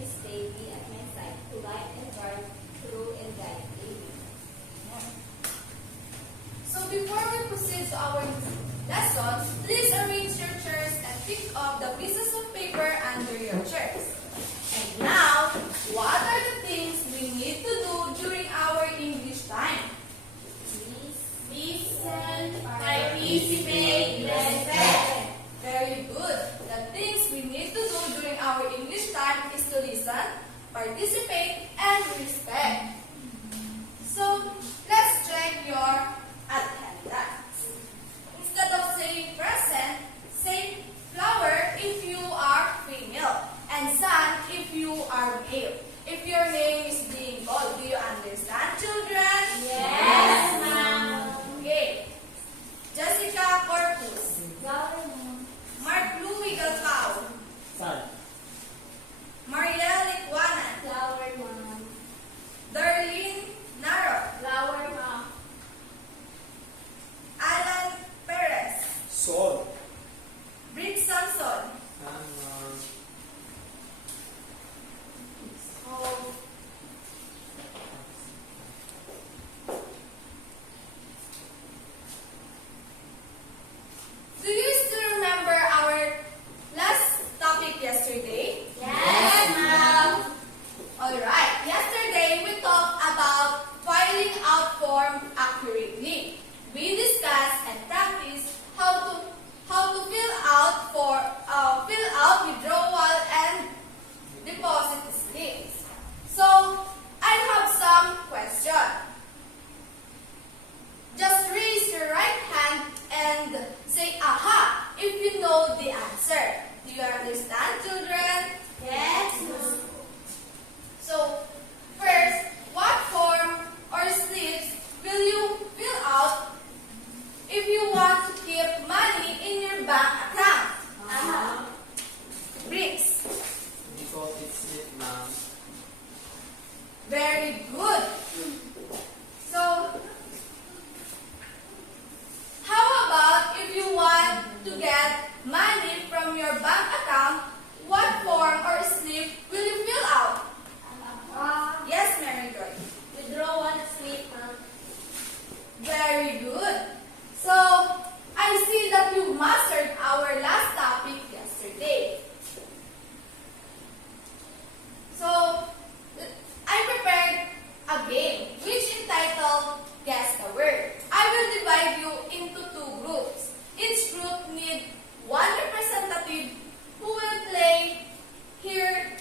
is daily at my side to light and guard, through and guide me. So before we proceed to our lesson, please arrange your chairs and pick up the pieces of paper under your chairs. And now, what are the things we need to do during our English time? Listen, participate, respect. Very good. The things we need to do during our English time is to listen, participate, and respect. So, let's check your attendance. Instead of saying present, say flower if you are female and son if you are male. If your name is being called, do you understand, children? Yes, ma'am. Okay. Jessica Corpus. Flower, ma'am. Mark Louis Galpao. Son. Mariel Licuanan. Flower, ma'am. Darlene Naro. Flower, ma'am. Alan Perez. Son. Britt Samson. Oh, Do you still remember our last topic yesterday? yes, ma'am. Alright, yesterday we talked about filing out form accurately. We discussed and practiced how to fill out withdrawal and deposit slips. So I have some questions. Just raise your right hand and say aha if you know the answer. Do you understand, children? Yes, ma'am. So, first, what form or slips will you fill out if you want to keep money in your bank account? Bricks. Deposit slip, ma'am. Very good. So, how about if you want to get money from your bank account, what form or slip will you fill out? Yes, Mary Joy. Withdrawal slip, ma'am. Very good. So, I see that you mastered our last topic yesterday. So, I prepared a game which entitled Guess the Word. I will divide you into 2 groups. Each group need 1 representative who will play here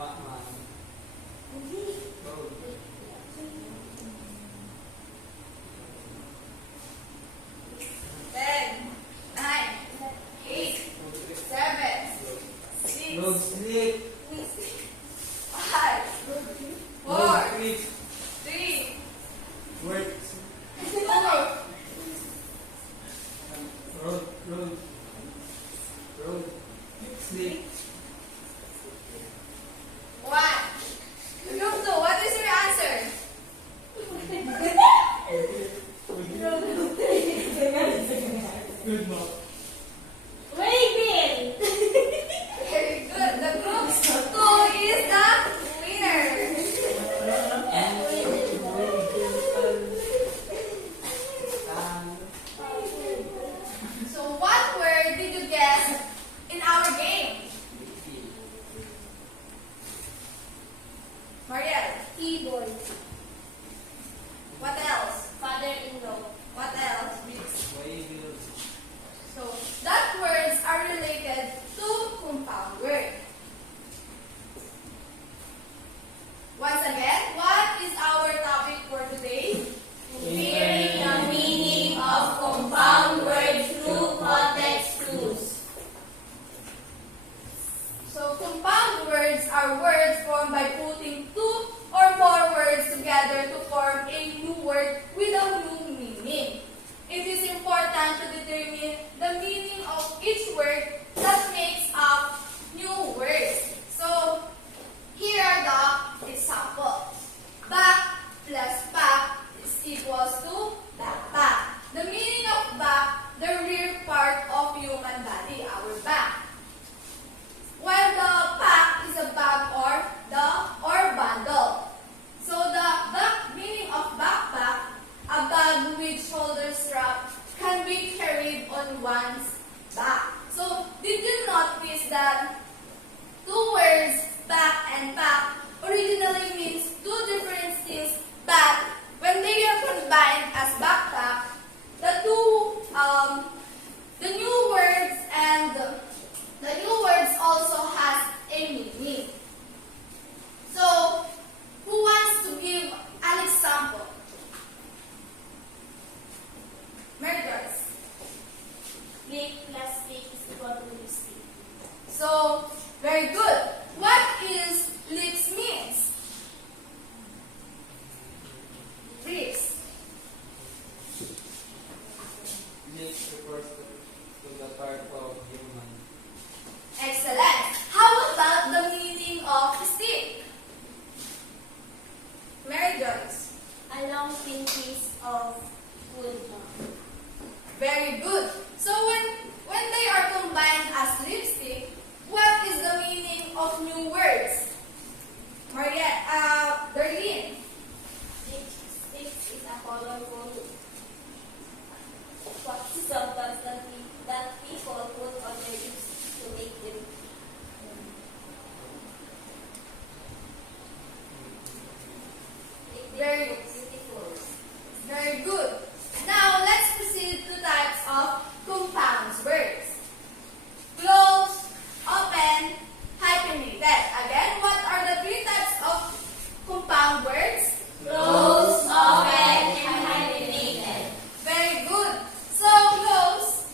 Road. 10, 9, 8, 7, 6, Road slip. 5, 4, Road slip. 3, Word. 2, Road. Road. Slip. 1. Group 2, what is your answer? Good mo. Waving! Very good. The group 2 is the winner. So what word did you guess in our game? Mariel, Keyboard. what else? Father-in-law. What else? Waybill. So that words are related to compound word. Once again, what is our topic for today? Comparing the meaning of compound words through context clues. So compound words are words formed by putting two or more words together to form a new word with a new meaning. It is important to determine the meaning of each word that makes up new words. So here are the examples. Back plus pack is equals to backpack. The meaning of back, the rear part of human body, our back. While the pack is a bag or bundle. So the back meaning of backpack, a bag with shoulder strap can be carried on one's back. So did you notice that two words back and pack originally means two different things, but when they are combined as backpack, the new words and the new words also has a meaning. So, who wants to give an example? Mary Joyce. Lip plus stick is equal to lipstick. So, very good. What is lips means? Lips. Lips refers to the part of human. Excellent. How about the meaning of stick? Mary Joyce. A long thin piece of wood. Very good. So when they are combined as lipstick, what is the meaning of new words? Darlene. Stick is a colorful substance that people put on their lips to make them Very beautiful. Very good. Now let's proceed to types of compound words. Close, open, hyphenated. Again, what are the three types of compound words? Close, open, and hyphenated. Very good. So close.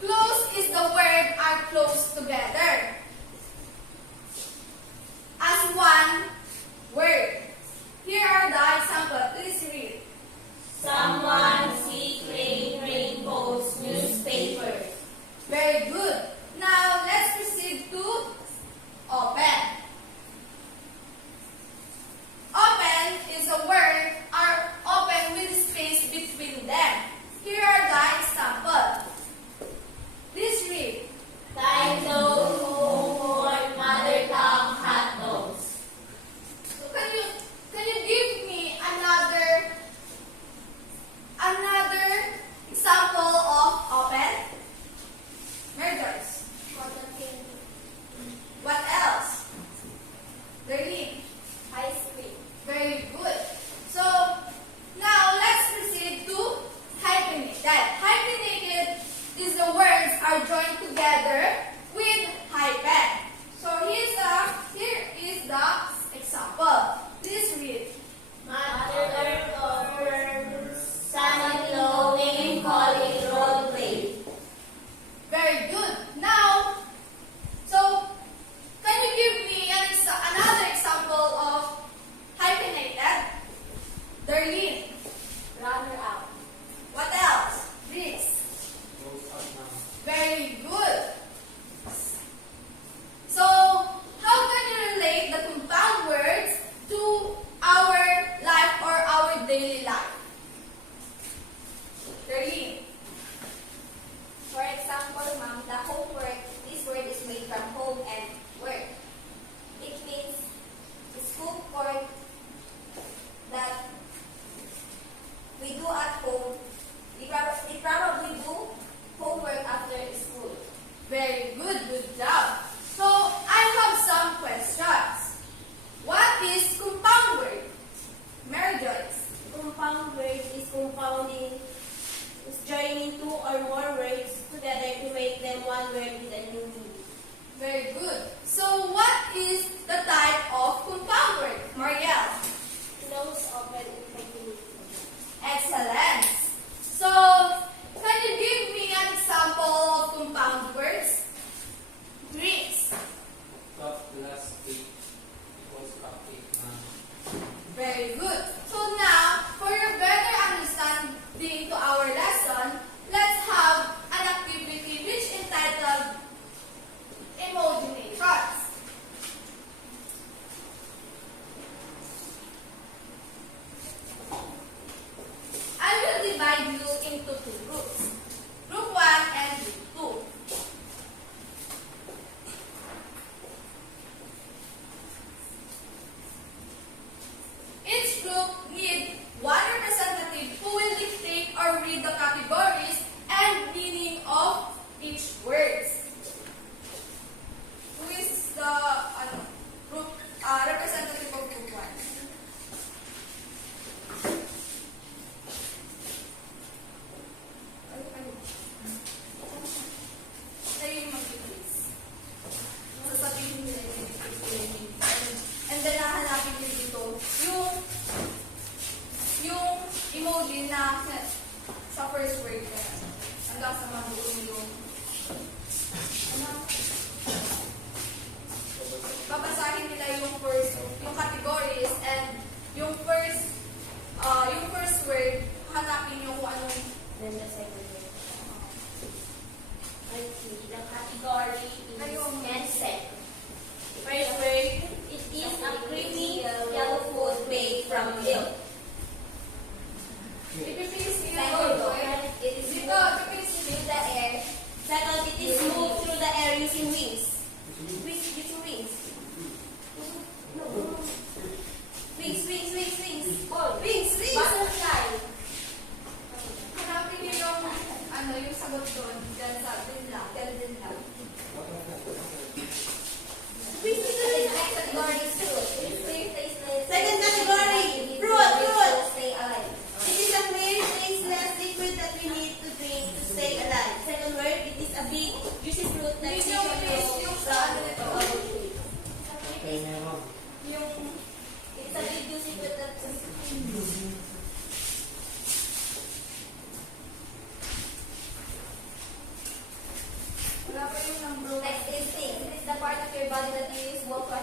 Close is the word are close together as one word. Here are the examples. Please read. Someone see rainbows, newspapers. Very good. Now let's proceed to open. Open is a word are open with space between them. Here are the examples. Please read. Title, homework, mother tongue, hot dogs. So can you give me another example of open? Mary Joyce. Cotton candy. What else? Darlene. Ice cream. Very good. So now let's proceed to hyphenated. Hyphenated is the words are joined together with hyphen. So here's a Very good, good job. So, I have some questions. What is compound word? Mary Joyce. Compound word is compounding, is joining two or more words together to make them one word with a new meaning. Very good. So, what is the type of compound word? Marielle. Close, open, infinity. Excellent. So, can you give me an example of compound words? Drinks. Cup plus cake equals cupcake na. Very good. So now, for your better understanding to our lesson, let's have an activity which entitled Imaginations. I will divide you into two groups. Group 1 and Group 2. Each group need one representative who will dictate or read the categories and meaning of each words. Who is the group representative of Group 1? Kayo yung mag-please. Sasabihin nila yung and then hahanapin nyo dito yung emoji na sa first word na hanggang sa mabuong yung babasahin nila yung first, yung categories and yung first word, hanapin nyo kung anong Then the second word. Let's see. The category is insect. First word, it is a creamy yellow food made from milk. ipipis nila Second dito. word, it is Dito, moved ipipis through the air. Second, it is moved through the air using wings. Using wings. Wings, wings, wings, wings. Wings, wings. Butterfly. hanapin nyo yung sagot doon. Dyan sa din lang. Wings, wings, wings. Next category is fruit. It is clear, tasteless. Second category, fruit, fruit. Stay alive. It is a clear, tasteless liquid that we need to drink to stay alive. Second word, it is a big, juicy fruit that we Yung sa ano nito. Okay, meron. Yung It's a big, juicy fruit that wala pa yung number 1. Next is things. It is the part of your body that you use both for